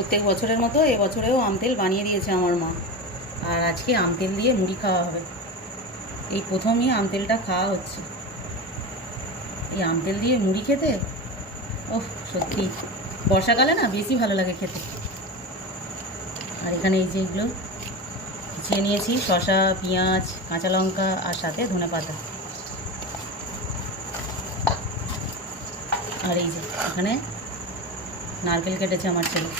প্রত্যেক বছরের মতো এবছরেও আম তেল বানিয়ে দিয়েছে আমার মা। আর আজকে আম তেল দিয়ে মুড়ি খাওয়া হবে। এই প্রথমই আম তেলটা খাওয়া হচ্ছে। এই আম তেল দিয়ে মুড়ি খেতে ওহ সত্যি বর্ষাকালে না বেশি ভালো লাগে খেতে। আর এখানে এই যে এগুলো কুচিয়ে নিয়েছি, শসা, পেঁয়াজ, কাঁচা লঙ্কা আর সাথে ধনেপাতা। আর এই যে এখানে নারকেল কেটেছে আমার ছেলে।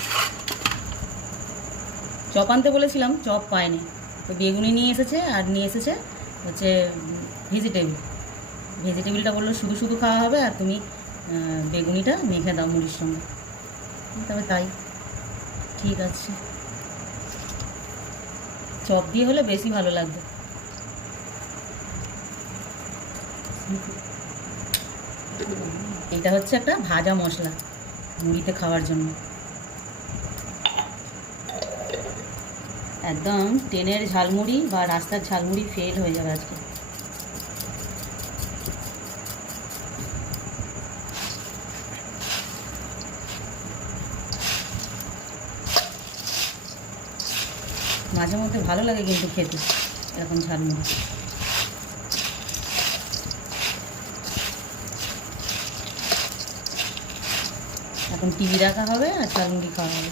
চপ আনতে বলেছিলাম, চপ পায়নি, তো বেগুনি নিয়ে এসেছে আর নিয়ে এসেছে হচ্ছে ভেজিটেবিলটা বললো শুধু শুধু খাওয়া হবে আর তুমি বেগুনিটা মেখে দাও মুড়ির সঙ্গে। তবে তাই ঠিক আছে, চপ দিয়ে হলে বেশি ভালো লাগবে। এটা হচ্ছে একটা ভাজা মশলা মুড়িতে খাওয়ার জন্য, একদম ট্রেনের ঝালমুড়ি বা রাস্তার ঝালমুড়ি ফেল হয়ে যাবে আজকে। মাঝে মধ্যে ভালো লাগে কিন্তু খেতে এরকম ঝালমুড়ি। এখন টিভি দেখা হবে আর ঝালমুড়ি খাওয়া হবে।